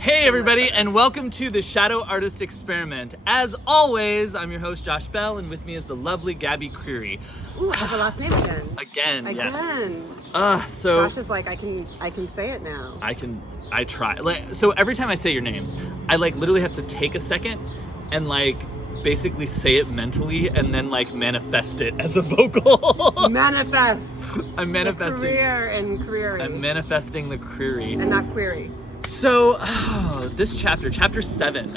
Hey everybody, and welcome to the Shadow Artist Experiment. As always, I'm your host Josh Bell, and with me is the lovely Gabby Creary. Ooh, I have a last name again. Again, yes. So Josh is like, I can say it now. I try. So every time I say your name, I literally have to take a second and basically say it mentally and then manifest it as a vocal. Manifest. I'm manifesting. The career and query. I'm manifesting the query. And not query. So, this chapter 7,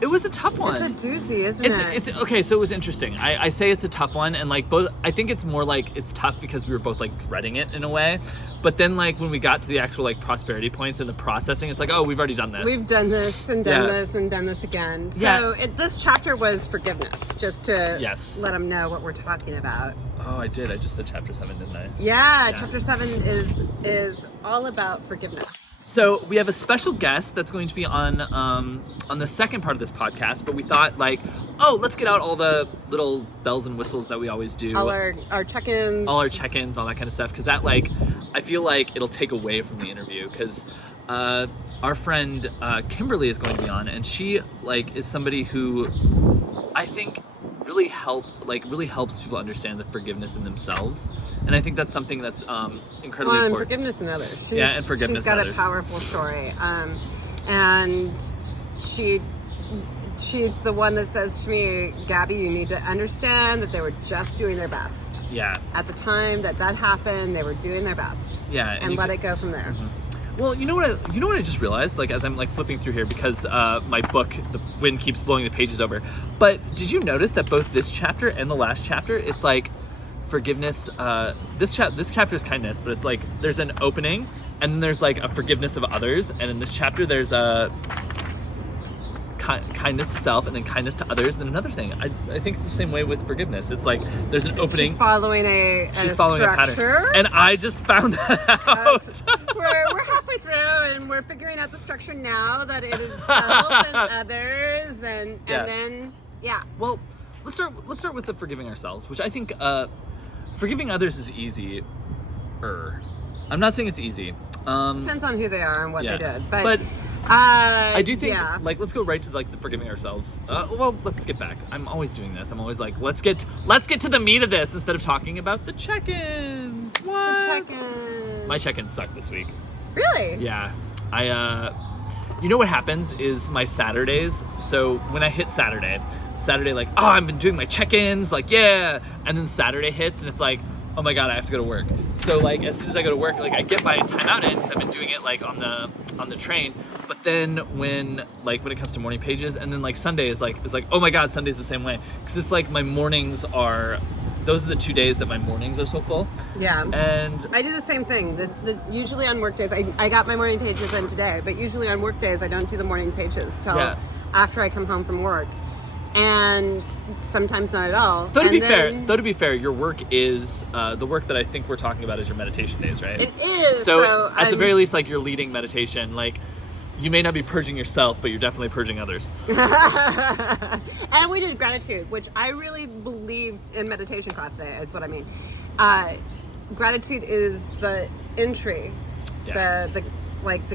it was a tough one. It's a doozy, isn't it? It's okay, so it was interesting. I say it's a tough one, and both, I think it's more it's tough because we were both dreading it in a way. But then when we got to the actual prosperity points and the processing, it's oh, we've already done this. We've done this and done this and done this again. So this chapter was forgiveness, just to let them know what we're talking about. Oh, I did. I just said chapter 7, didn't I? Yeah, chapter 7 is all about forgiveness. So we have a special guest that's going to be on the second part of this podcast, but we thought let's get out all the little bells and whistles that we always do. All our check-ins. All our check-ins, all that kind of stuff, because that I feel it'll take away from the interview, because our friend Kimberly is going to be on, and she is somebody who I think really helps people understand the forgiveness in themselves, and I think that's something that's incredibly important. Forgiveness in others. And forgiveness. She's got in others. A powerful story, and she's the one that says to me, Gabby, you need to understand that they were just doing their best. Yeah. At the time that happened, they were doing their best. Yeah. And let it go from there. Mm-hmm. Well, you know what I just realized, as I'm flipping through here, because my book, the wind keeps blowing the pages over. But did you notice that both this chapter and the last chapter, it's forgiveness. This chapter is kindness, but it's there's an opening, and then there's a forgiveness of others, and in this chapter there's a kindness to self, and then kindness to others, and then another thing. I think it's the same way with forgiveness. It's there's an opening. She's following a pattern, and I just found that out. We're halfway through, and we're figuring out the structure now that it is self and others, and then Well, let's start with the forgiving ourselves, which I think forgiving others is easy. I'm not saying it's easy. Depends on who they are and what they did, but I do think let's go right to the forgiving ourselves. Well, let's skip back. I'm always doing this. I'm always let's get to the meat of this instead of talking about the check-ins. What? The check-ins. My check-ins suck this week. Really? Yeah. You know what happens is my Saturdays. So when I hit Saturday, I've been doing my check-ins, and then Saturday hits and it's oh my God, I have to go to work. So as soon as I go to work, I get my time out in, because I've been doing it on the train. But then when it comes to morning pages, and then Sunday is oh my God, Sunday's the same way, because it's my mornings are, those are the 2 days that my mornings are so full. Yeah. And I do the same thing. Usually on work days, I got my morning pages in today, but usually on work days I don't do the morning pages till after I come home from work. And sometimes not at all. Though to be fair, your work is the work that I think we're talking about is your meditation days, right? It is. So at the very least, you're leading meditation. You may not be purging yourself, but you're definitely purging others. And we did gratitude, which I really believe in meditation class today. Is what I mean. Gratitude is the entry, the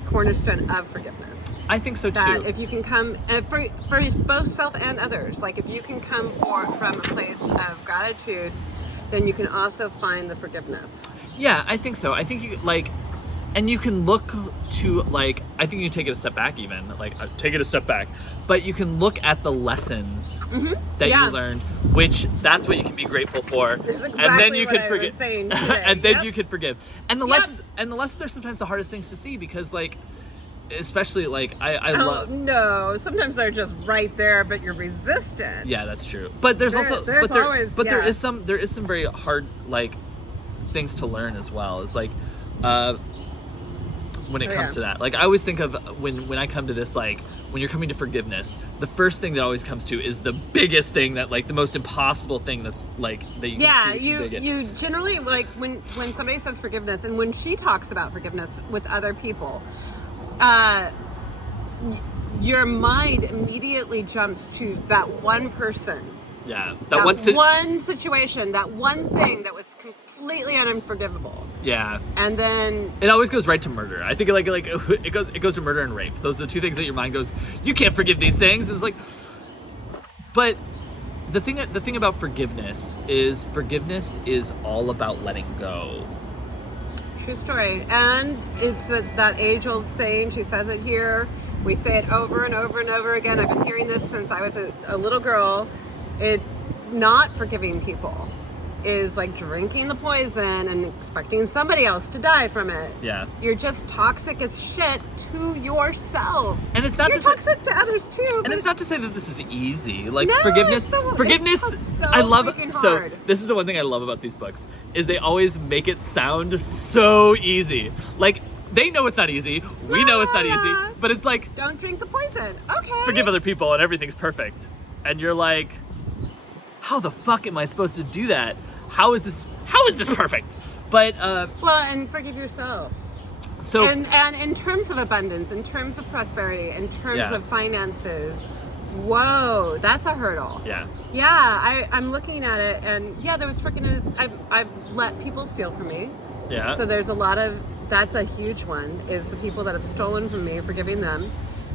cornerstone of forgiveness. I think so too. That if you can come, for both self and others, if you can come from a place of gratitude, then you can also find the forgiveness. Yeah, I think so. I think you and you can look to I think you can take it a step back even, take it a step back, but you can look at the lessons that you learned, which that's what you can be grateful for. That's exactly and then you what can forgive. And then you can forgive. And the lessons are sometimes the hardest things to see, because especially I love. No, sometimes they're just right there, but you're resistant. Yeah, that's true. But there is some very hard things to learn as well. It's when it comes to that, I always think of when I come to this, when you're coming to forgiveness, the first thing that always comes to is the biggest thing, that the most impossible thing that's that you can see. You generally when somebody says forgiveness, and when she talks about forgiveness with other people, your mind immediately jumps to that one person Yeah. That one situation, that one thing that was completely unforgivable. Yeah. And then it always goes right to murder. I think like it goes to murder and rape. Those are the two things that your mind goes, you can't forgive these things. And it's like, but the thing about forgiveness is all about letting go. True story. And it's that age-old saying, she says it here, we say it over and over and over again. I've been hearing this since I was a little girl. It not forgiving people is like drinking the poison and expecting somebody else to die from it. Yeah. You're just toxic as shit to yourself. And it's not You're toxic to others too. And it's not to say that this is easy. Like no, forgiveness. It's so I love. freaking So hard. this is the one thing I love about these books is they always make it sound so easy. Like they know it's not easy. We know it's not easy. But it's like, don't drink the poison. Okay. Forgive other people and everything's perfect. And you're like, how the fuck am I supposed to do that? How is this perfect? But well, and forgive yourself. So and in terms of abundance, in terms of prosperity, in terms of finances, whoa, that's a hurdle. Yeah. Yeah, I'm looking at it, and yeah, there was I've let people steal from me. Yeah. So there's a lot of, that's a huge one, is the people that have stolen from me, forgiving them,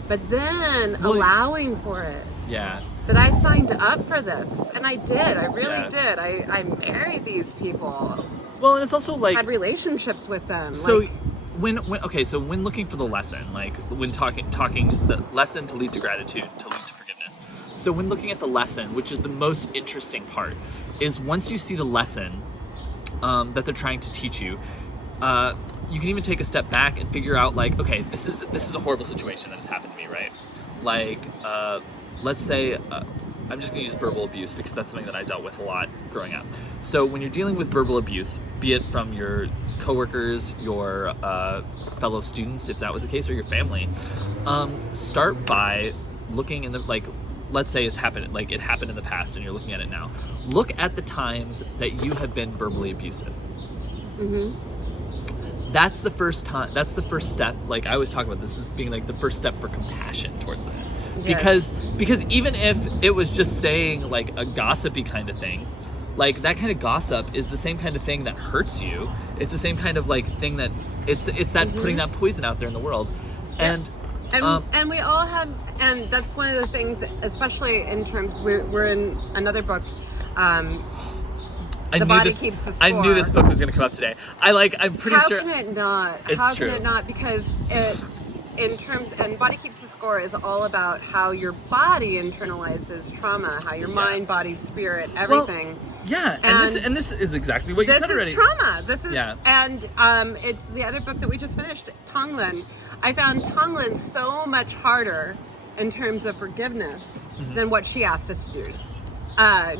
but then allowing for it. Yeah. That I signed up for this, and I did. I really did. I married these people. Well, and it's also like had relationships with them. So like, when looking for the lesson, like when talking the lesson to lead to gratitude, to lead to forgiveness. So when looking at the lesson, which is the most interesting part, is once you see the lesson that they're trying to teach you, you can even take a step back and figure out like, okay, this is a horrible situation that has happened to me, right? Like, let's say, I'm just going to use verbal abuse because that's something that I dealt with a lot growing up. So when you're dealing with verbal abuse, be it from your coworkers, your fellow students, if that was the case, or your family, start by looking in the, like, let's say it happened in the past and you're looking at it now. Look at the times that you have been verbally abusive. Mm-hmm. That's the first step. Like I always talk about this as being like the first step for compassion towards that. Yes. Because even if it was just saying like a gossipy kind of thing, like that kind of gossip is the same kind of thing that hurts you. It's the same kind of like thing that it's that putting that poison out there in the world. And we all have, and that's one of the things, especially in terms, we're in another book, The Body Keeps the Score. I knew this book was going to come up today. I'm pretty sure. How can it not? How can it not? Because and Body Keeps the Score is all about how your body internalizes trauma, how your mind, body, spirit, everything. Well, yeah, and this is exactly what you said already. This is trauma. This is, and it's the other book that we just finished, Tonglen. I found Tonglen so much harder in terms of forgiveness than what she asked us to do.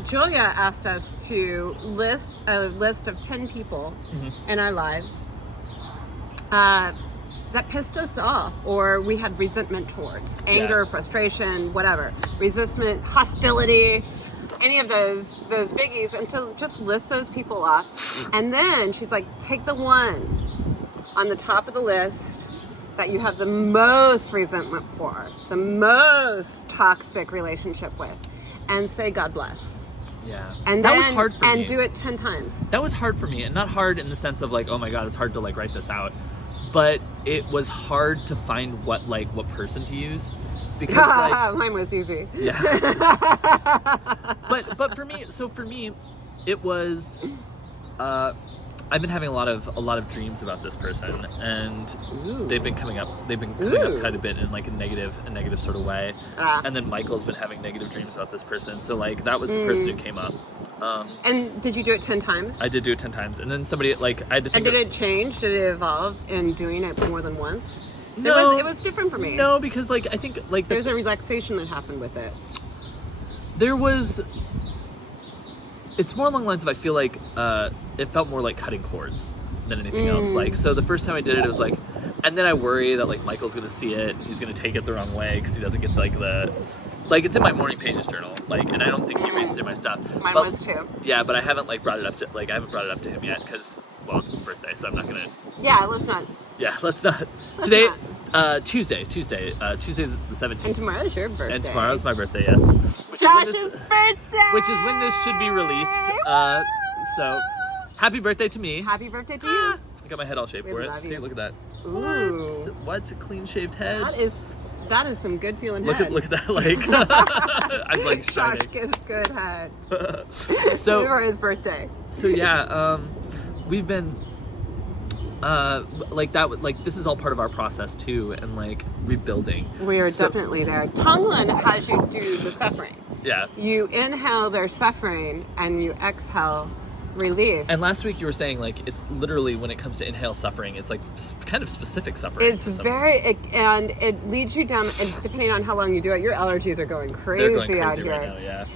Julia asked us to list a list of 10 people in our lives that pissed us off, or we had resentment towards, anger, frustration, whatever, resistment, hostility, any of those biggies, and to just list those people up. And then she's like, take the one on the top of the list that you have the most resentment for, the most toxic relationship with, and say God bless. Yeah. And that then, was hard for me. And do it 10 times. That was hard for me, and not hard in the sense of like, oh my god, it's hard to like write this out, but it was hard to find what person to use, because like, mine was easy. Yeah. but for me, it was. I've been having a lot of dreams about this person, and they've been coming up quite a bit in like a negative sort of way. And then Michael's been having negative dreams about this person, so like that was the person who came up. And did you do it 10 times? I did do it 10 times, and then somebody like I had to think. And did it change? Did it evolve in doing it more than once? No, it was different for me. No, because like I think like there's a relaxation that happened with it. There was. It's more along the lines of I feel like it felt more like cutting cords than anything else. Like, so the first time I did it, it was like, and then I worry that like Michael's gonna see it, and he's gonna take it the wrong way because he doesn't get like it's in my morning pages journal, like, and I don't think he reads through my stuff. Mine was too. Yeah, but I haven't brought it up to him yet because, well, it's his birthday, so I'm not gonna. Yeah, let's not. Yeah, let's not. Today, Tuesday the 17th. And tomorrow's your birthday. And tomorrow's my birthday, yes. Josh's birthday! Which is when this should be released. So, happy birthday to me. Happy birthday to you. I got my head all shaped for it. See, look at that. Ooh. What? A clean shaved head. That is some good feeling head. Look at that, like, I'm like shining. Josh gives good head. So for his birthday. So yeah, we've been like that. Like this is all part of our process too, and like rebuilding. We are definitely there. Tonglen has you do the suffering. Yeah. You inhale their suffering and you exhale relief. And last week you were saying like it's literally when it comes to inhale suffering, it's like kind of specific suffering. It's and it leads you down. And depending on how long you do it, your allergies are going crazy, They're going crazy out here. Right now, yeah.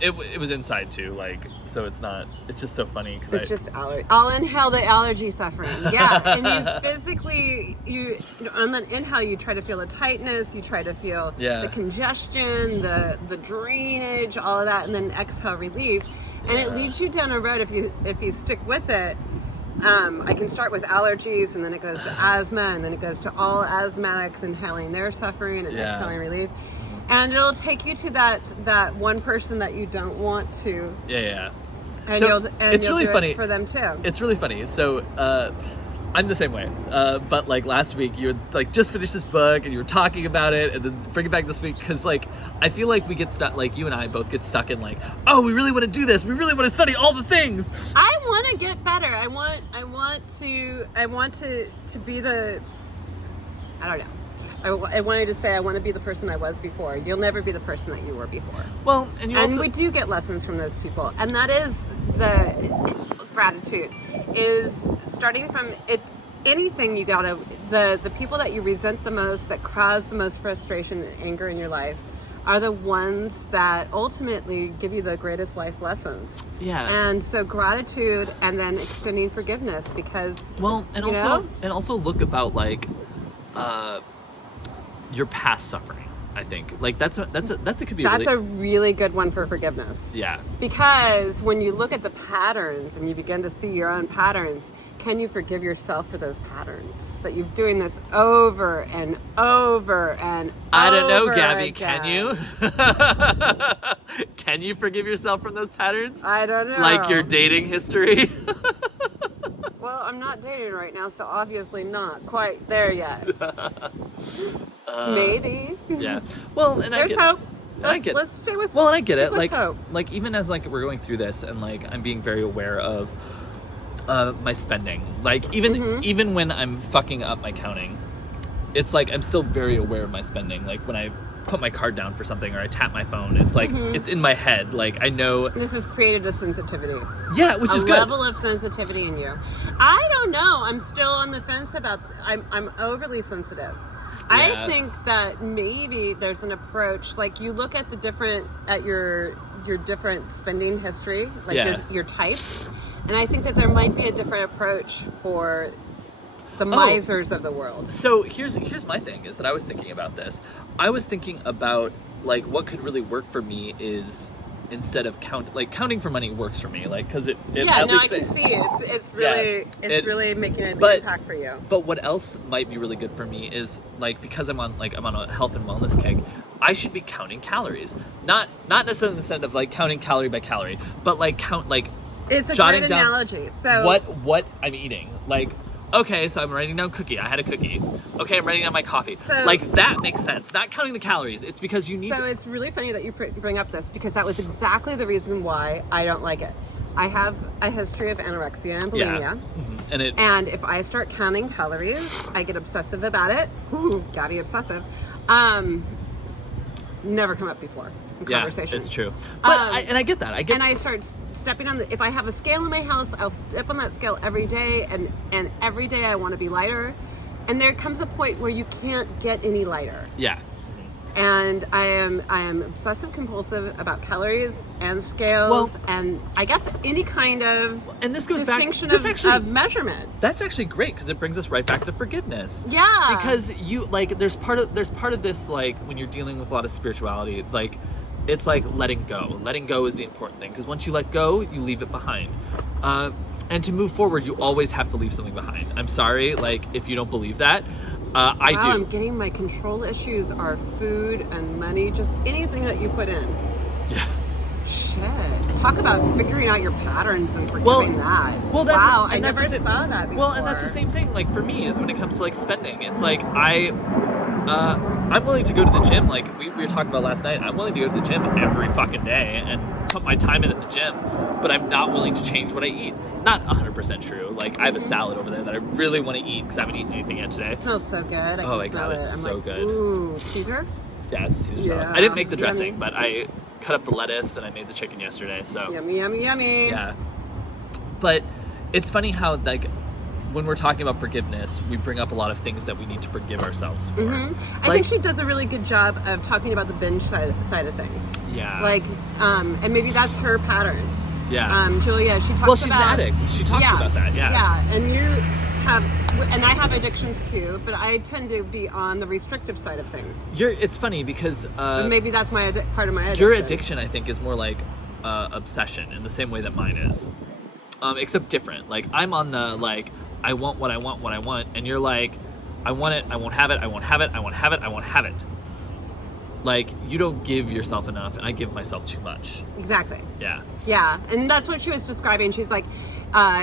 It was inside too, like, so it's not, it's just so funny because it's just allergy. I'll inhale the allergy suffering. Yeah. And you physically, on the inhale, you try to feel the tightness, you try to feel the congestion, the drainage, all of that, and then exhale relief. And it leads you down a road if you stick with it. I can start with allergies, and then it goes to asthma, and then it goes to all asthmatics inhaling their suffering and exhaling relief. And it'll take you to that one person that you don't want to. Yeah. And so you'll it's really do funny it for them too. It's really funny. So I'm the same way. But like last week, you would like just finish this book and you were talking about it, and then bring it back this week because like I feel like we get stuck. Like you and I both get stuck in like, oh, we really want to do this. We really want to study all the things. I want to get better. I want to be the. I don't know. I wanted to say I want to be the person I was before. You'll never be the person that you were before. Well, and we do get lessons from those people, and that is the gratitude. Is starting from it. Anything you gotta the people that you resent the most, that cause the most frustration and anger in your life, are the ones that ultimately give you the greatest life lessons. Yeah. And so gratitude, and then extending forgiveness, because and also look about like. Your past suffering, I think. Like that's a really good one for forgiveness. Yeah. Because when you look at the patterns and you begin to see your own patterns, can you forgive yourself for those patterns? That you're doing this over and over and I don't know, over Gabby, again. can you? Can you forgive yourself from those patterns? I don't know. Like your dating history? Well, I'm not dating right now, so obviously not quite there yet. Maybe. Yeah. Well, and there's hope. Let's stay with. Well, and I get it. Like, hope. like even as like we're going through this, and like I'm being very aware of my spending. Like even when I'm fucking up my counting, it's like I'm still very aware of my spending. Like when I put my card down for something or I tap my phone, it's like it's in my head. Like I know this has created a sensitivity. Yeah, which is good. A level of sensitivity in you. I don't know. I'm still on the fence about. I'm overly sensitive. Yeah. I think that maybe there's an approach. Like you look at your different spending history, like your types, and I think that there might be a different approach for the misers of the world. So here's my thing is that I was thinking about this. I was thinking about like what could really work for me is instead of counting for money works for me, like because it I can see it's really making an impact for you. But what else might be really good for me is like because I'm on a health and wellness kick, I should be counting calories, not necessarily in the sense of like counting calorie by calorie, but like count like it's a jotting great down analogy. So what I'm eating, like. Okay, so I'm writing down cookie. I had a cookie. Okay, I'm writing down my coffee. So, like, that makes sense. Not counting the calories. It's because you need So it's really funny that you bring up this, because that was exactly the reason why I don't like it. I have a history of anorexia and bulimia. Yeah. Mm-hmm. And if I start counting calories, I get obsessive about it. Ooh, Gabby obsessive. Never come up before in conversation. It's true. But I get that. And I start stepping on if I have a scale in my house, I'll step on that scale every day, and every day I want to be lighter. And there comes a point where you can't get any lighter. Yeah. And I am obsessive compulsive about calories and scales, and I guess any kind of distinction of measurement. That's actually great because it brings us right back to forgiveness. Yeah. Because you like there's part of this like when you're dealing with a lot of spirituality, like it's like letting go. Letting go is the important thing because once you let go, you leave it behind. And to move forward, you always have to leave something behind. I'm sorry, like if you don't believe that. I do. I'm getting my control issues are food and money, just anything that you put in. Yeah. Shit. Talk about figuring out your patterns and forgiving that. Well, that's wow, and I that's never the same- saw that before. Well, and that's the same thing. Like for me, is when it comes to like spending, it's like I'm willing to go to the gym. Like we were talking about last night, I'm willing to go to the gym every fucking day and put my time in at the gym, but I'm not willing to change what I eat. Not 100% true. Like I have a salad over there that I really want to eat because I haven't eaten anything yet today. It smells so good. I Oh can my smell God, it. it's I'm so like, good. Ooh, Caesar? Yeah, it's Caesar salad. Yeah. I didn't make the Yummy. dressing, but I cut up the lettuce and I made the chicken yesterday. So Yummy, yummy, yummy. yeah. But it's funny how like when we're talking about forgiveness, we bring up a lot of things that we need to forgive ourselves for. I think she does a really good job of talking about the binge side of things. Yeah. Like, and maybe that's her pattern. Yeah. Julia, she talks about... Well, she's an addict. She talks about that, yeah. Yeah, and you have... And I have addictions too, but I tend to be on the restrictive side of things. It's funny because... and maybe that's part of my addiction. Your addiction, I think, is more like obsession in the same way that mine is. Except different. Like, I'm on the, like, I want what I want, and you're like, I want it, I won't have it, I won't have it, I won't have it, I won't have it. Like, you don't give yourself enough, and I give myself too much. Exactly. Yeah. Yeah, and that's what she was describing. She's like,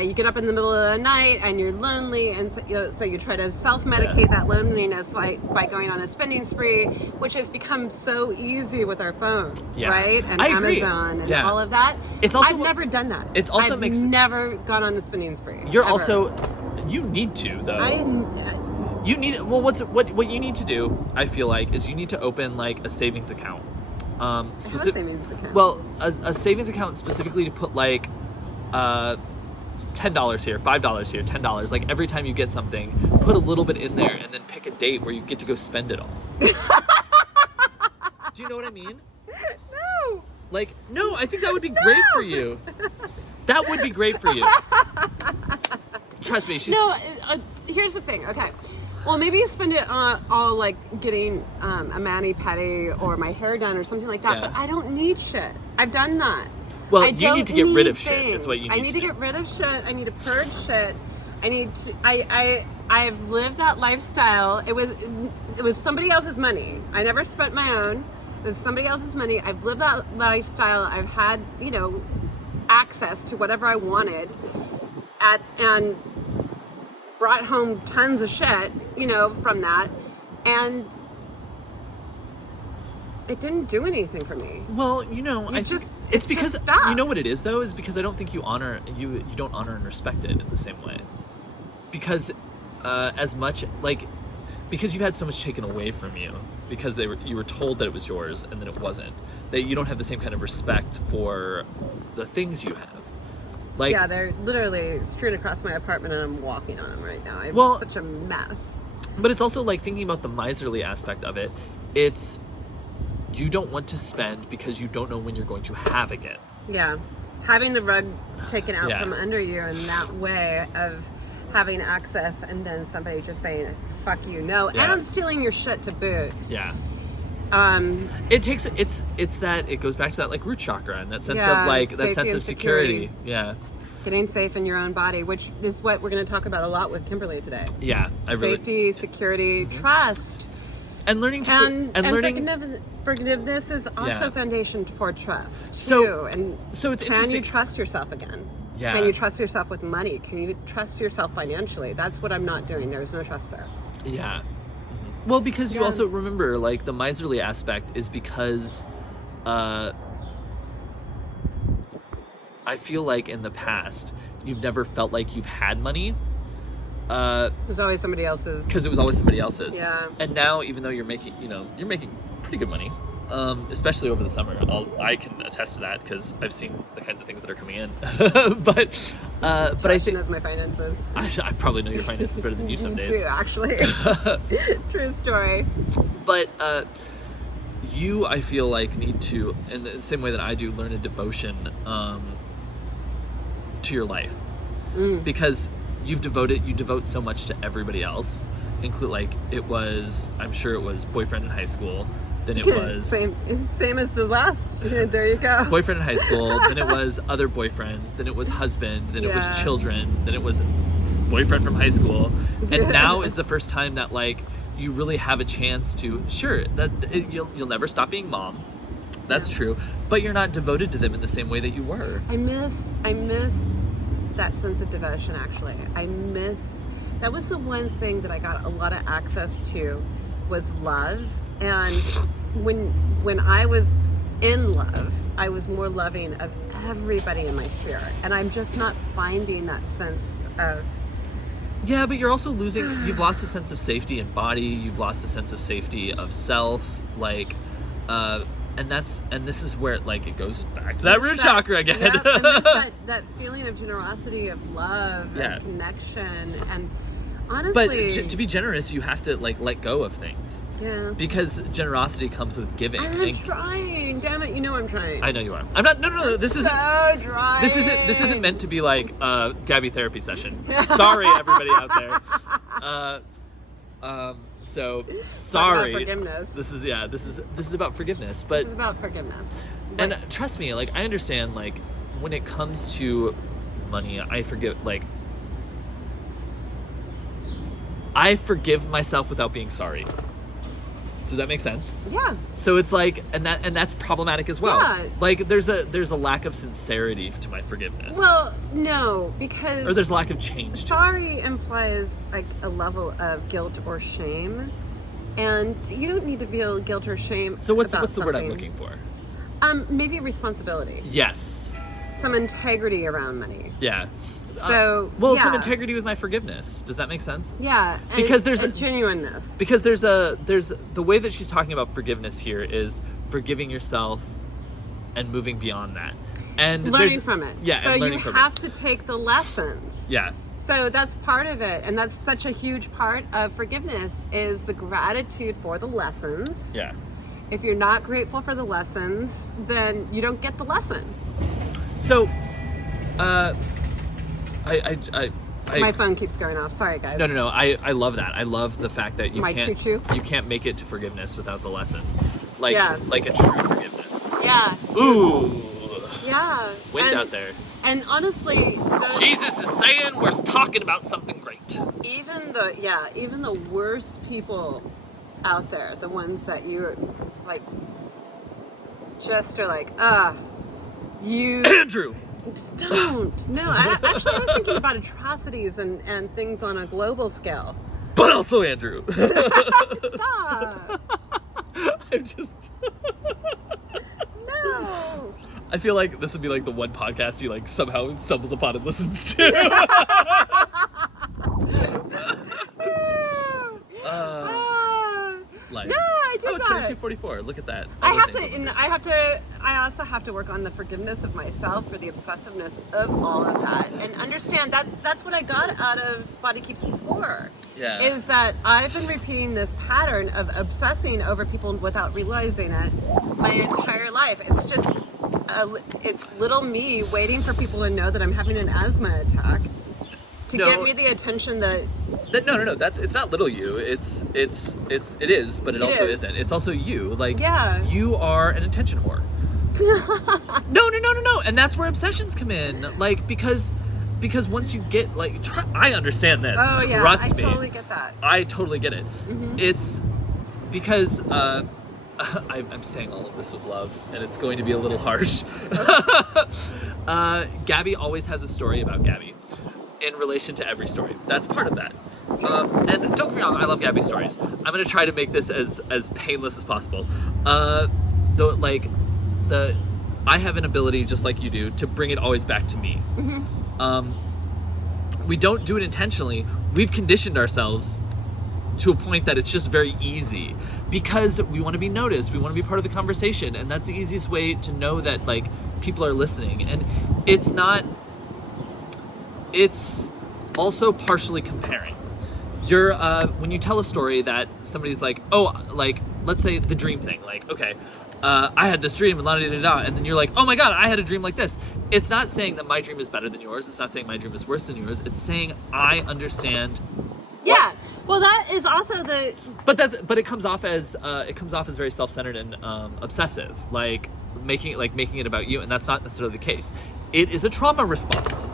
you get up in the middle of the night and you're lonely, and so you try to self-medicate that loneliness by going on a spending spree, which has become so easy with our phones, right? And I agree. Amazon and all of that. It's also I've never done that. It's also I've never gone on a spending spree. You're ever. also, you need to though. You need, well, what you need to do, I feel like, is you need to open like a savings account. Savings account. Well, a savings account specifically to put like $10 here, $5 here, $10. Like every time you get something, put a little bit in there and then pick a date where you get to go spend it all. Do you know what I mean? No. Like, no, I think that would be great for you. That would be great for you. Trust me, she's... No, here's the thing, okay. Well, maybe you spend it on all like getting a mani-pedi or my hair done or something like that, but I don't need shit. I've done that. Well, you need to get rid of shit, is what you need to do. I need to get rid of shit. I need to purge shit. I've lived that lifestyle. It was somebody else's money. I never spent my own. It was somebody else's money. I've lived that lifestyle. I've had, access to whatever I wanted and brought home tons of shit, from that. And it didn't do anything for me. Well, I think it's because you know what it is though, is because I don't think you don't honor and respect it in the same way. Because as much because you've had so much taken away from you, because you were told that it was yours and then it wasn't, that you don't have the same kind of respect for the things you have. Like, yeah, they're literally strewn across my apartment and I'm walking on them right now. I'm such a mess. But it's also like thinking about the miserly aspect of it. It's you don't want to spend because you don't know when you're going to have again. Yeah. Having the rug taken out from under you in that way of having access and then somebody just saying, fuck you, no. And stealing your shit to boot. Yeah. It goes back to that like root chakra and that sense of like that sense of security. Yeah. Getting safe in your own body, which is what we're going to talk about a lot with Kimberly today. Yeah. Safety, security, trust. And learning to forgiveness is also foundation for trust so it's can you trust yourself again? Yeah. Can you trust yourself with money? Can you trust yourself financially? That's what I'm not doing. There's no trust there. Yeah. Well, because you also remember, like, the miserly aspect is because I feel like in the past, you've never felt like you've had money. It was always somebody else's. Because it was always somebody else's. Yeah. And now, even though you're making pretty good money, especially over the summer. I can attest to that because I've seen the kinds of things that are coming in. but I think knows my finances. I probably know your finances better than you some days. Do actually. True story. But you, I feel like, need to, in the same way that I do, learn a devotion to your life, because you devote so much to everybody else. I'm sure it was boyfriend in high school. Then it was same as the last. There you go. Boyfriend in high school. Then it was other boyfriends. Then it was husband. Then it was children. Then it was boyfriend from high school. And now is the first time that like you really have a chance to, sure, you'll never stop being mom. That's true. But you're not devoted to them in the same way that you were. I miss that sense of devotion, actually. That was the one thing that I got a lot of access to, was love. And when I was in love, I was more loving of everybody in my spirit. And I'm just not finding that sense of... Yeah, but you're also you've lost a sense of safety in body, you've lost a sense of safety of self, like, and this is where it goes back to that root chakra again. Yeah, I miss that feeling of generosity, of love, yeah. of connection, and honestly... But to be generous, you have to let go of things. Yeah. Because generosity comes with giving. I'm trying. Damn it, you know I'm trying. I know you are. I'm not. No. This isn't. So trying. This isn't meant to be like a Gabby therapy session. Sorry, everybody out there. So sorry. About forgiveness. This is about forgiveness. But this is about forgiveness. And trust me, I understand. When it comes to money, I forgive myself without being sorry. Does that make sense? Yeah. So it's and that's problematic as well. Yeah. There's a lack of sincerity to my forgiveness. Well, no, because... Or there's a lack of change. Sorry implies a level of guilt or shame, and you don't need to feel guilt or shame. So what's about the word I'm something. looking for? Maybe responsibility. Yes. Some integrity around money. Yeah. So some integrity with my forgiveness. Does that make sense? Yeah. Because there's a genuineness. Because there's the way that she's talking about forgiveness here is forgiving yourself and moving beyond that. And learning from it. Yeah. So and learning you from have to take the lessons. Yeah. So that's part of it, and that's such a huge part of forgiveness, is the gratitude for the lessons. Yeah. If you're not grateful for the lessons, then you don't get the lesson. So, my phone keeps going off. Sorry, guys. No. I love that. I love the fact that you can't make it to forgiveness without the lessons. Like a true forgiveness. Yeah. Ooh. Yeah. Wind out there. And honestly, Jesus is saying we're talking about something great. Even the worst people out there, the ones that you just are you Andrew. Just don't. No, I was thinking about atrocities and things on a global scale. But also Andrew. Stop. I'm just... No. I feel like this would be the one podcast he somehow stumbles upon and listens to. No, I did that. 2244. Look at that. I also have to work on the forgiveness of myself for the obsessiveness of all of that, and understand that that's what I got out of Body Keeps the Score. Yeah. Is that I've been repeating this pattern of obsessing over people without realizing it my entire life. It's just it's little me waiting for people to know that I'm having an asthma attack to give me the attention that... No. It's not little you. It is, but it also isn't. It's also you. You are an attention whore. No. And that's where obsessions come in. Because once you get I understand this. Oh yeah, Trust I me. totally get that. I totally get it. Mm-hmm. It's because I'm saying all of this with love, and it's going to be a little harsh. Gabby always has a story about Gabby in relation to every story. That's part of that. And don't get me wrong, I love Gabby's stories. I'm gonna try to make this as painless as possible. I have an ability, just like you do, to bring it always back to me. Mm-hmm. We don't do it intentionally. We've conditioned ourselves to a point that it's just very easy because we want to be noticed. We want to be part of the conversation, and that's the easiest way to know that people are listening. And it's also partially comparing. You're when you tell a story that somebody's let's say the dream thing, okay, I had this dream and and then you're like, oh my god, I had a dream like this. It's not saying that my dream is better than yours. It's not saying my dream is worse than yours. It's saying I understand. Yeah. Well, that is also the. But it comes off as very self-centered and obsessive, making it about you, and that's not necessarily the case. It is a trauma response.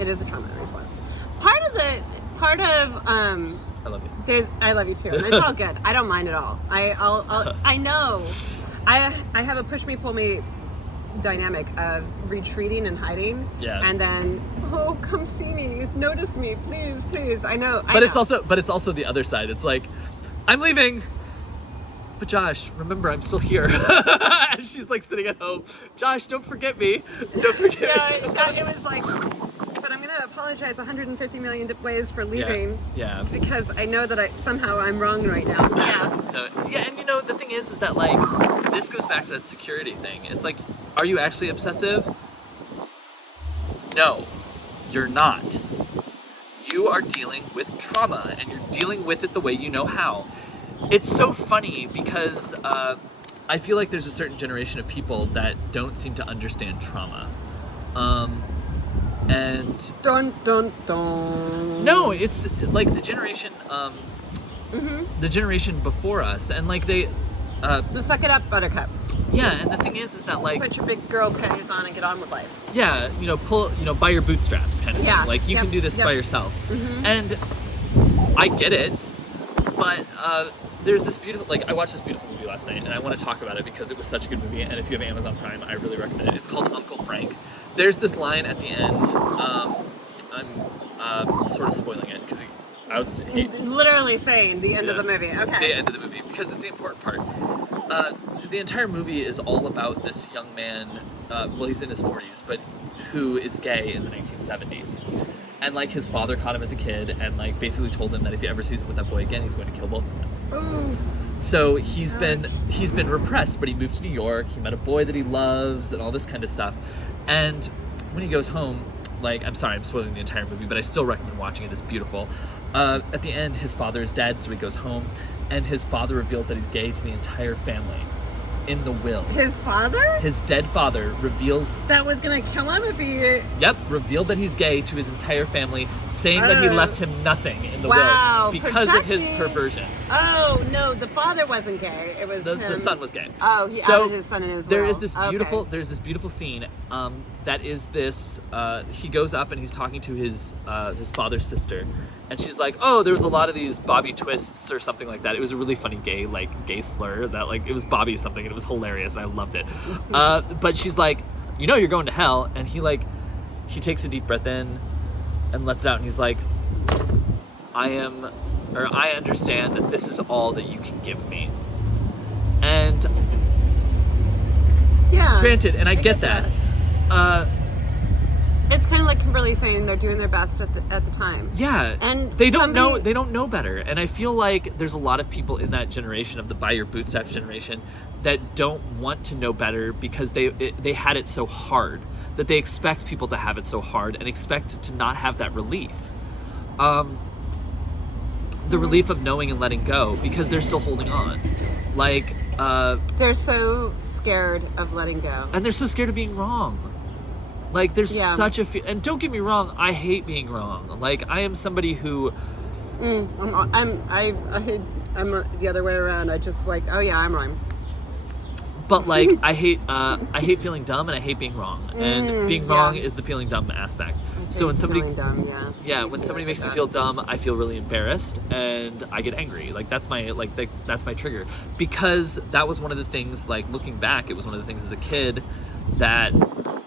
It is a trauma response. Part of I love you. I love you too, and it's all good. I don't mind at all. I know. I have a push me, pull me dynamic of retreating and hiding, and then come see me, notice me, please. I know. It's also the other side. It's like, I'm leaving, but Josh, remember I'm still here. And she's like sitting at home. Josh, don't forget me. Don't forget me. It was like, but I'm gonna apologize 150 million ways for leaving. Yeah. Because I know that somehow I'm wrong right now. Yeah, and the thing is that like, this goes back to that security thing. It's like, are you actually obsessive? No, you're not. You are dealing with trauma, and you're dealing with it the way you know how. It's so funny because I feel like there's a certain generation of people that don't seem to understand trauma. And dun dun dun. No, it's like the generation the generation before us, and like the suck it up buttercup. Yeah, and the thing is that like, put your big girl panties on and get on with life. Yeah, by your bootstraps kind of thing. Like you can do this by yourself. And I get it, but there's this beautiful, like, I watched this beautiful movie last night, and I want to talk about it because it was such a good movie, and if you have Amazon Prime, I really recommend it. It's called Uncle Frank. There's this line at the end, I'm sort of spoiling it, because literally saying the end of the movie, okay. The end of the movie, because it's the important part. The entire movie is all about this young man, well, he's in his 40s, but who is gay in the 1970s. And like his father caught him as a kid and like basically told him that if he ever sees him with that boy again, he's going to kill both of them. Ooh. So he's been repressed, but he moved to New York, he met a boy that he loves and all this kind of stuff. And when he goes home, like, I'm sorry, I'm spoiling the entire movie, but I still recommend watching it, it's beautiful. At the end, his father is dead, so he goes home, and his father reveals that he's gay to the entire family. In the will. His father? His dead father reveals... That was gonna kill him if he... Yep, revealed that he's gay to his entire family, saying that he left him nothing in the will because of his perversion. Oh, no, the father wasn't gay. It was the son was gay. Oh, he added his son in his will. There's this beautiful scene that is this, he goes up and he's talking to his father's sister, and she's like, oh, there was a lot of these Bobby twists or something like that. It was a really funny gay slur that like, it was Bobby something, and it was hilarious, and I loved it. But she's like, you're going to hell, and he takes a deep breath in and lets it out, and he's like, I understand that this is all that you can give me. And granted, and I get that. It's kind of like Kimberly saying they're doing their best at the time. Yeah, and they don't know better. And I feel like there's a lot of people in that generation of the buy your bootstraps generation that don't want to know better because they had it so hard that they expect people to have it so hard and expect to not have that relief. The relief of knowing and letting go because they're still holding on. Like, they're so scared of letting go. And they're so scared of being wrong. Like, there's such a and don't get me wrong, I hate being wrong. Like, I am somebody who I'm the other way around. I just like, oh yeah, I'm wrong. But like, I hate feeling dumb, and I hate being wrong. And being wrong is the feeling dumb aspect. So when somebody dumb, when somebody makes me feel dumb, I feel really embarrassed and I get angry. Like that's my trigger, because that was one of the things. Like looking back, it was one of the things as a kid that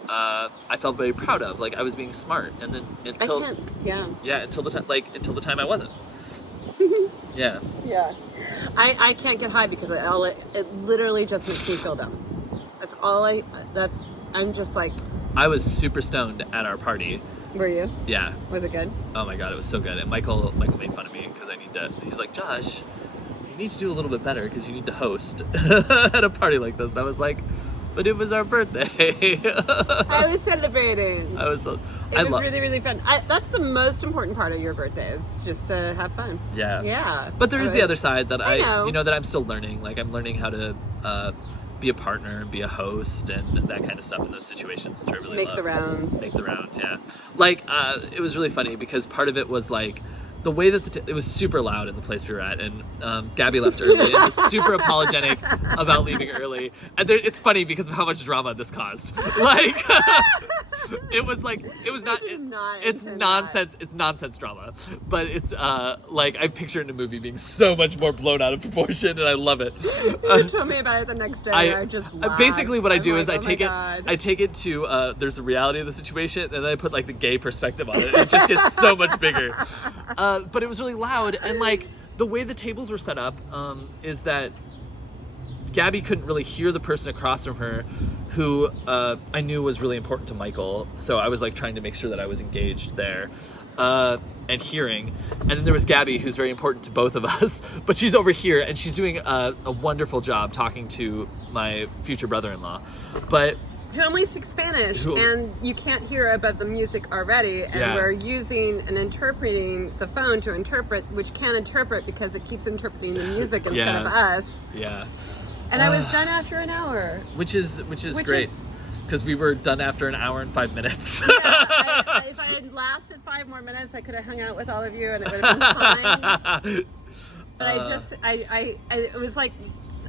I felt very proud of. Like I was being smart, and then until the time I wasn't. Yeah. I can't get high because it literally just makes me feel dumb. That's all I'm just like. I was super stoned at our party. Were you? Yeah. Was it good? Oh my god, it was so good. And Michael made fun of me because he's like, Josh, you need to do a little bit better because you need to host at a party like this. And I was like, but it was our birthday. I was celebrating. It was really, really fun. That's the most important part of your birthday, is just to have fun. Yeah. Yeah. But there is the other side that I know. That I'm still learning. Like I'm learning how to be a partner and be a host and that kind of stuff in those situations, which I really love. Make the rounds. Make the rounds, yeah. Like it was really funny because part of it was like the way that it was super loud in the place we were at, and Gabby left early and was super apologetic about leaving early. And it's funny because of how much drama this caused. Like, It was like, it was not, did not it's intend nonsense. It's nonsense drama, but it's like I picture it in a movie being so much more blown out of proportion, and I love it. You told me about it the next day. I just laughed. Basically what I do is like, I take it to there's the reality of the situation, and then I put like the gay perspective on it. It just gets so much bigger. But it was really loud, and like the way the tables were set up is that Gabby couldn't really hear the person across from her, who I knew was really important to Michael. So I was like trying to make sure that I was engaged there. And hearing, and then there was Gabby, who's very important to both of us, but she's over here and she's doing a wonderful job talking to my future brother-in-law, but who only speaks Spanish, and you can't hear above the music already, and we're using and interpreting the phone to interpret, which can interpret because it keeps interpreting the music instead of us. Yeah. And I was done after an hour. Which is great. Because we were done after an hour and 5 minutes. If I had lasted 5 more minutes, I could have hung out with all of you and it would have been fine. But it was like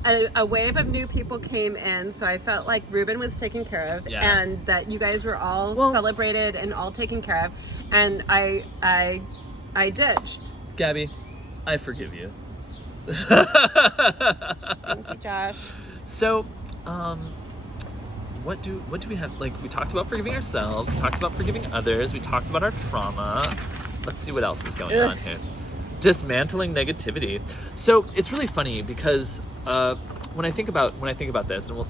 a wave of new people came in, so I felt like Ruben was taken care of, and that you guys were all celebrated and all taken care of, and I ditched. Gabby, I forgive you. Thank you, Josh. So, what do we have? Like, we talked about forgiving ourselves, we talked about forgiving others, we talked about our trauma. Let's see what else is going on here. Dismantling negativity. So it's really funny because when I think about this, and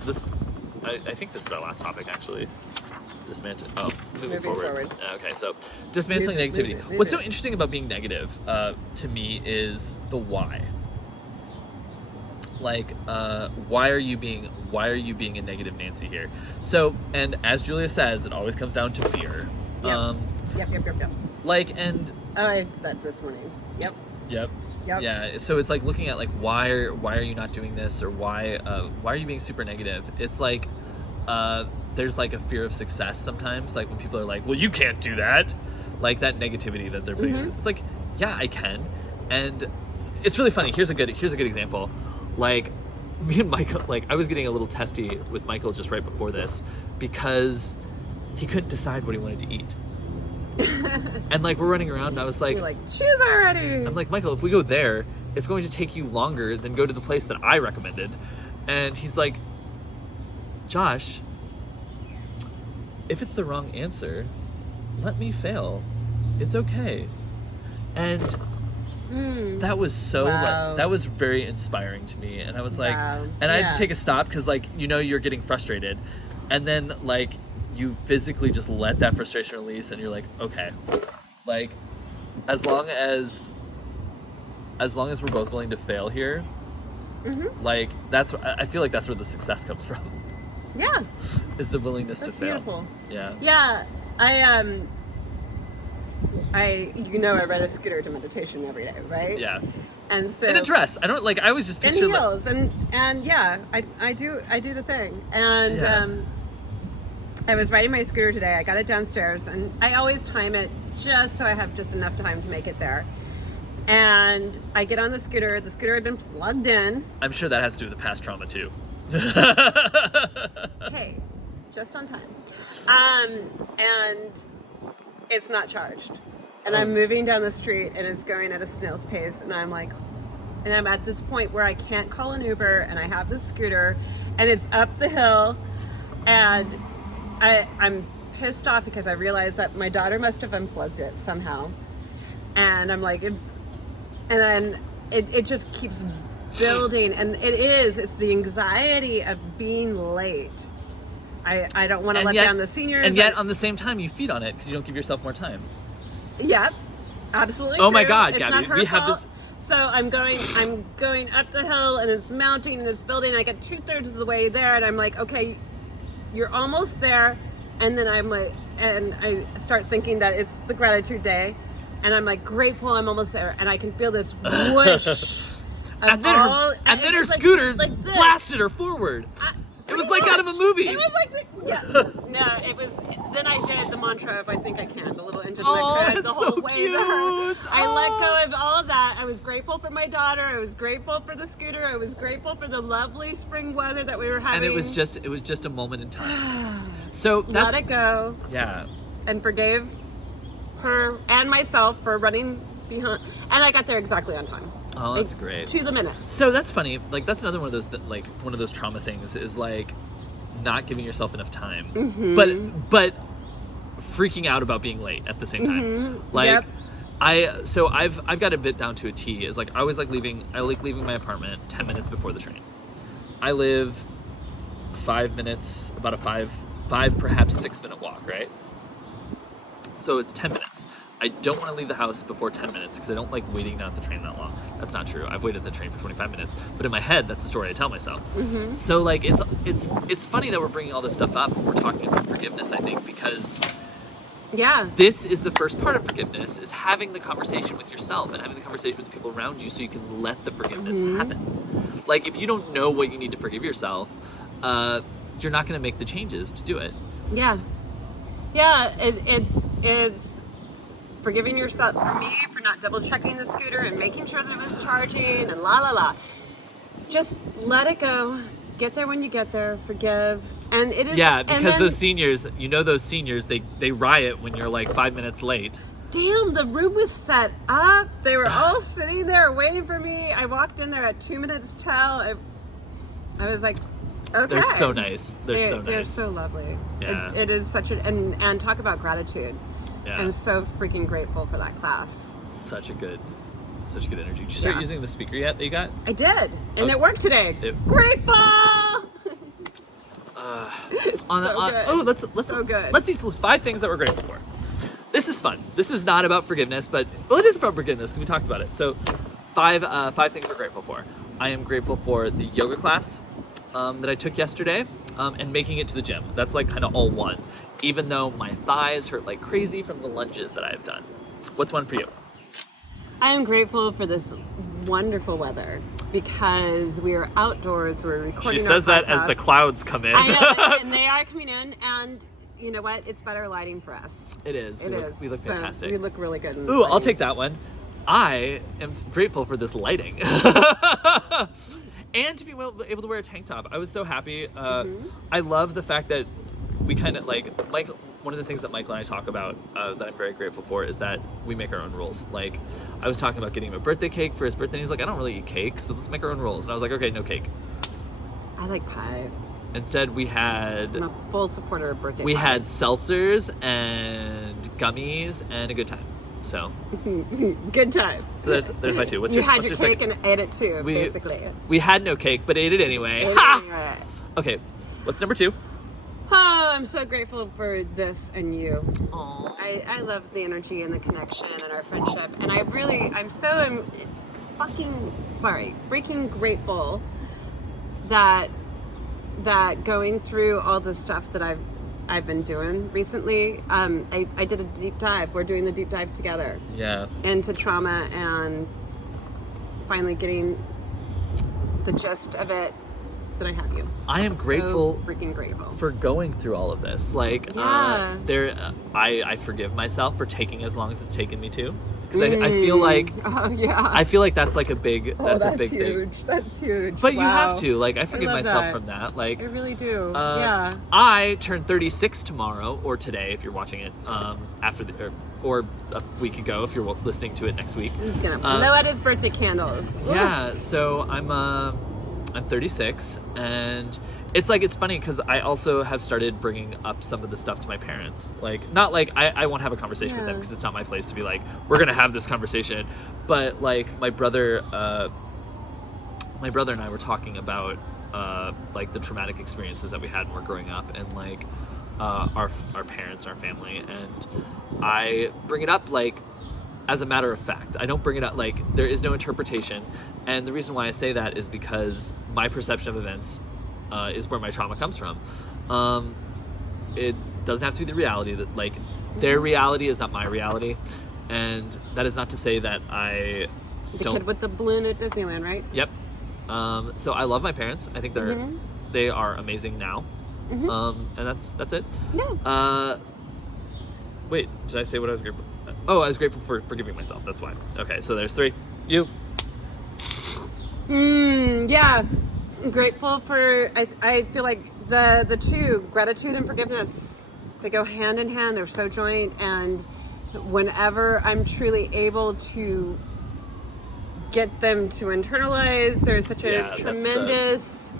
I think this is our last topic actually. Moving forward. Okay, so dismantling negativity. What's so interesting about being negative to me is the why. Like, why are you being a negative Nancy here? So, and as Julia says, it always comes down to fear. Yep. Like, and I did that this morning. Yep. Yeah. So it's like looking at like why are you not doing this, or why are you being super negative? It's like there's like a fear of success sometimes. Like when people are like, well, you can't do that. Like that negativity that they're putting. It's like, yeah, I can. And it's really funny. Here's a good example. Like me and Michael, like I was getting a little testy with Michael just right before this because he couldn't decide what he wanted to eat. And like we're running around and I was like, you're like, choose already. I'm like, Michael, if we go there, it's going to take you longer than go to the place that I recommended. And he's like, Josh, if it's the wrong answer, let me fail. It's okay. And that was so that was very inspiring to me. And I was like, and I had to take a stop because like, you know, you're getting frustrated. And then like you physically just let that frustration release and you're like, okay, like as long as we're both willing to fail here, like I feel like that's where the success comes from. Yeah. Is the willingness to fail. That's beautiful. Yeah. Yeah. I ride a scooter to meditation every day, right? Yeah. And so in a dress. I don't like. I was just picturing heels, and yeah, I do the thing, and I was riding my scooter today. I got it downstairs, and I always time it just so I have just enough time to make it there. And I get on the scooter. The scooter had been plugged in. I'm sure that has to do with the past trauma too. Hey, just on time. And it's not charged. And I'm moving down the street and it's going at a snail's pace, and I'm like, and I'm at this point where I can't call an Uber, and I have the scooter and it's up the hill, and I'm pissed off because I realized that my daughter must have unplugged it somehow. And I'm like, and then it just keeps building, and it's the anxiety of being late. I don't want to let down the seniors. And yet on the same time you feed on it because you don't give yourself more time. Yep, absolutely. Oh my true. God, it's Gabby, not her we fault. have this. So I'm going up the hill, and it's mounting and it's building. I get 2/3 of the way there, and I'm like, okay, you're almost there. And then I'm like, and I start thinking that it's the gratitude day, and I'm like grateful I'm almost there, and I can feel this whoosh. And then her scooter blasted her forward. It was like out of a movie. It was like, yeah. No, it was. Then I did the mantra of I think I can, the little engine Oh, that could, the that's whole so way cute. there. I let go of all of that. I was grateful for my daughter. I was grateful for the scooter. I was grateful for the lovely spring weather that we were having. And it was just a moment in time. So that's let it go. Yeah. And forgave her and myself for running behind. And I got there exactly on time. Oh, that's great. To the minute. So that's funny. Like that's another one of those one of those trauma things is like not giving yourself enough time, but freaking out about being late at the same time. Like Yep. I've got a bit down to a T. Is like I like leaving my apartment 10 minutes before the train. I live 5 minutes, about a five perhaps 6 minute walk, right? So it's 10 minutes. I don't want to leave the house before 10 minutes because I don't like waiting down at the train that long. That's not true. I've waited at the train for 25 minutes, but in my head, that's the story I tell myself. So like it's funny that we're bringing all this stuff up and we're talking about forgiveness, I think, because this is the first part of forgiveness, is having the conversation with yourself and having the conversation with the people around you so you can let the forgiveness happen. Like if you don't know what you need to forgive yourself, you're not going to make the changes to do it. Yeah, it's forgiving yourself, for me, for not double checking the scooter and making sure that it was charging and la la la. Just let it go. Get there when you get there. Forgive. And it is. Yeah, because those seniors, they riot when you're like 5 minutes late. Damn, the room was set up. They were all sitting there waiting for me. I walked in there at 2 minutes till. I was like, okay. They're so nice. They're so lovely. Yeah. It is such a, and talk about gratitude. Yeah. I'm so freaking grateful for that class. Such a good energy. Did you start using the speaker yet that you got? I did, and it worked today. Grateful. Let's list 5 things that we're grateful for. This is fun. This is not about forgiveness, but it is about forgiveness because we talked about it. So 5 things we're grateful for. I am grateful for the yoga class that I took yesterday and making it to the gym. That's like kind of all one, even though my thighs hurt like crazy from the lunges that I've done. What's one for you? I am grateful for this wonderful weather because we are outdoors. We're recording. She says that as the clouds come in. I know, and they are coming in, and you know what? It's better lighting for us. It is. We look fantastic. We look really good. Ooh, I'll take that one. I am grateful for this lighting. And to be able to wear a tank top. I was so happy. I love the fact that we kind of like, one of the things that Michael and I talk about that I'm very grateful for is that we make our own rules. Like, I was talking about getting him a birthday cake for his birthday, and he's like, I don't really eat cake, so let's make our own rules. And I was like, okay, no cake. I like pie. Instead, we had... I'm a full supporter of birthday pie. We had seltzers and gummies and a good time. So... Good time. So there's my 2. You had your cake and ate it too, basically. We had no cake, but ate it anyway. Okay, what's number 2? Oh, I'm so grateful for this and you. Aww. I love the energy and the connection and our friendship. And I'm freaking grateful that going through all the stuff that I've been doing recently, I did a deep dive. We're doing the deep dive together. Yeah. Into trauma and finally getting the gist of it. That I have you. I am grateful, so freaking grateful for going through all of this. Like, I forgive myself for taking as long as it's taken me to, because I feel like, I feel like that's like a big, that's a big huge. thing. That's huge. But you have to, like, I forgive myself from that. Like, I really do. I turn 36 tomorrow or today if you're watching it after or a week ago if you're listening to it next week. He's gonna blow out his birthday candles. Yeah. So I'm 36, and it's funny because I also have started bringing up some of the stuff to my parents. Like, not like I won't have a conversation with them because it's not my place to be like, we're gonna have this conversation. But like my brother and I were talking about like the traumatic experiences that we had when we were growing up, and like our parents, our family, and I bring it up like as a matter of fact. I don't bring it up like there is no interpretation. And the reason why I say that is because my perception of events is where my trauma comes from. It doesn't have to be the reality. That like their reality is not my reality, and that is not to say that I the kid with the balloon at Disneyland, right? Yep. So I love my parents. I think they're they are amazing now. And that's it. No. Wait, did I say what I was grateful for? Oh, I was grateful for forgiving myself. That's why. Okay, so there's 3. You. Yeah. I'm grateful for, I feel like the 2, gratitude and forgiveness, they go hand in hand. They're so joint. And whenever I'm truly able to get them to internalize, there's such a tremendous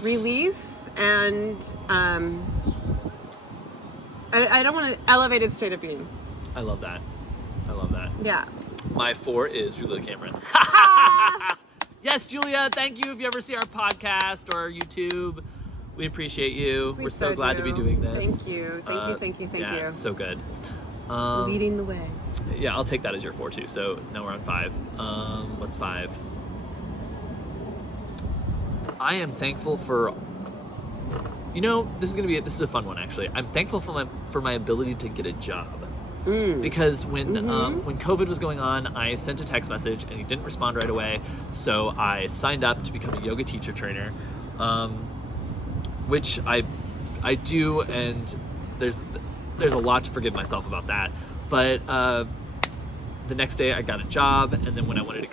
release. And I don't want an elevated state of being. I love that. Yeah. My 4 is Julia Cameron. Yes, Julia, thank you if you ever see our podcast or our YouTube. We appreciate you. We're so glad to be doing this. Thank you. Thank you. Yeah, it's so good. Leading the way. Yeah, I'll take that as your 4 too. So now we're on 5. What's 5? I am thankful for, this is a fun one actually. I'm thankful for my ability to get a job. Because when COVID was going on, I sent a text message and he didn't respond right away. So I signed up to become a yoga teacher trainer, which I do, and there's a lot to forgive myself about that. But the next day I got a job, and then when I needed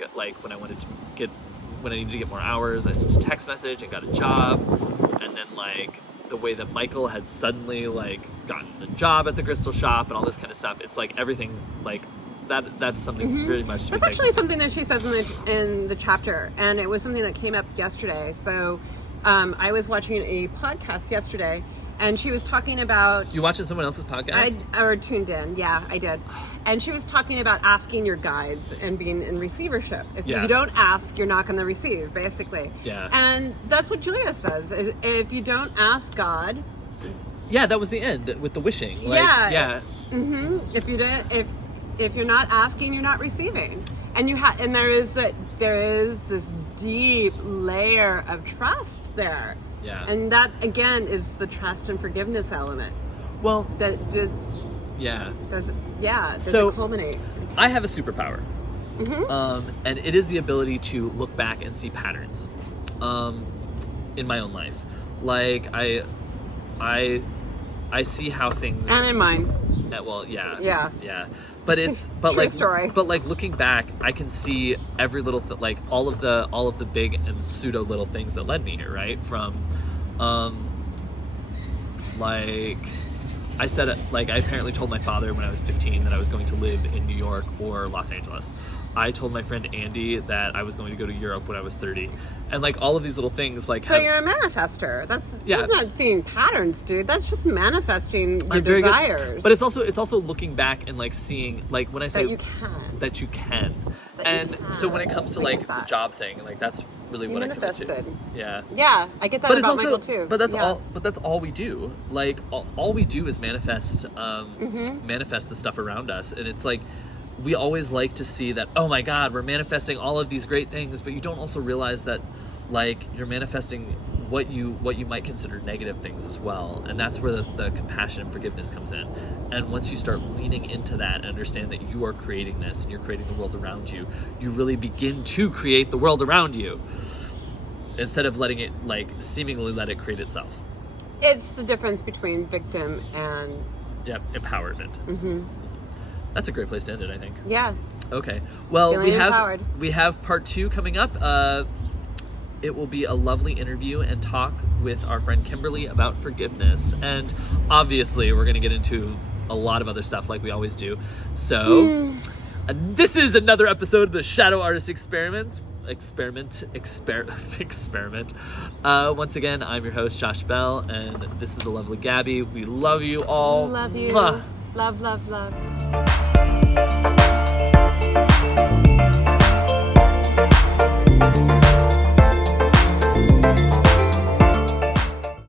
to get more hours, I sent a text message and got a job, and then the way that Michael had suddenly gotten the job at the crystal shop and all this kind of stuff, it's everything that's something very much to That's actually something that she says in the chapter, and it was something that came up yesterday. So I was watching a podcast yesterday, and she was talking about... You watching someone else's podcast? I tuned in, yeah, I did. And she was talking about asking your guides and being in receivership. If you don't ask, you're not going to receive, basically. Yeah. And that's what Julia says. If you don't ask God... Yeah, that was the end with the wishing. Yeah. Mm-hmm. If you're not asking, you're not receiving. And there is this deep layer of trust there. Yeah. And that again is the trust and forgiveness element. Well, that just does it culminate. I have a superpower. And it is the ability to look back and see patterns in my own life. I see how things, and in mine. Yeah. But True story. But looking back, I can see every little all of the big and pseudo little things that led me here, right? From I said I apparently told my father when I was 15 that I was going to live in New York or Los Angeles. I told my friend Andy that I was going to go to Europe when I was 30. And all of these little things So you're a manifester. That's not seeing patterns, dude. That's just manifesting your desires. But it's also looking back and seeing when I say that you can. So when it comes to the job thing, that's really what I commit to. Yeah. Yeah, I get that about Michael too. But that's all we do. All we do is manifest manifest the stuff around us, and it's we always like to see that, oh my God, we're manifesting all of these great things, but you don't also realize that you're manifesting what you might consider negative things as well. And that's where the compassion and forgiveness comes in. And once you start leaning into that and understand that you are creating this and you're creating the world around you, you really begin to create the world around you instead of letting it seemingly let it create itself. It's the difference between victim and empowerment. That's a great place to end it, I think. Yeah. Okay. Well, Feeling we have part 2 coming up. It will be a lovely interview and talk with our friend Kimberly about forgiveness. And obviously, we're going to get into a lot of other stuff like we always do. So, this is another episode of the Shadow Artist Experiment. Once again, I'm your host, Josh Bell, and this is the lovely Gabby. We love you all. Love you. Mwah. Love, love, love.